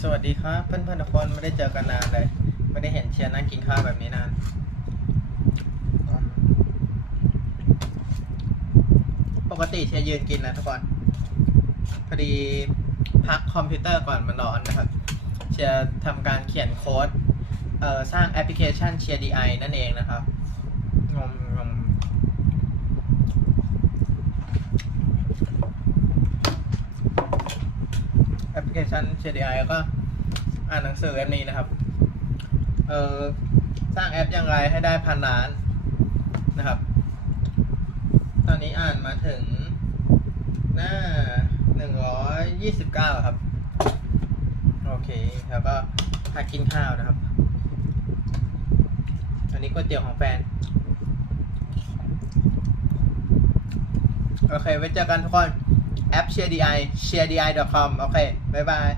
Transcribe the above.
สวัสดีครับเพื่อนๆทุกคนไม่ได้เจอกันนานเลยไม่ได้เห็นเชียร์นั่งกินข้าวแบบนี้นานปกติเชียร์ยืนกินนะทุกคนพอดีพักคอมพิวเตอร์ก่อนมันร้อนนะครับเชียร์ทำการเขียนโค้ดสร้างแอปพลิเคชันเชียร์ DI นั่นเองนะครับงมแอปพลิเคชันเชียร์ DI แล้วก็อ่านหนังสือเล่มนี้นะครับสร้างแอปอย่างไรให้ได้1,000,000,000นะครับตอนนี้อ่านมาถึงหน้า129ครับโอเคแล้วก็พักกินข้าวนะครับอันนี้ก๋วยเตี๋ยวของแฟนโอเคไว้เจอกันทุกคนแอป ShareDI ShareDI.com โอเคบ๊ายบาย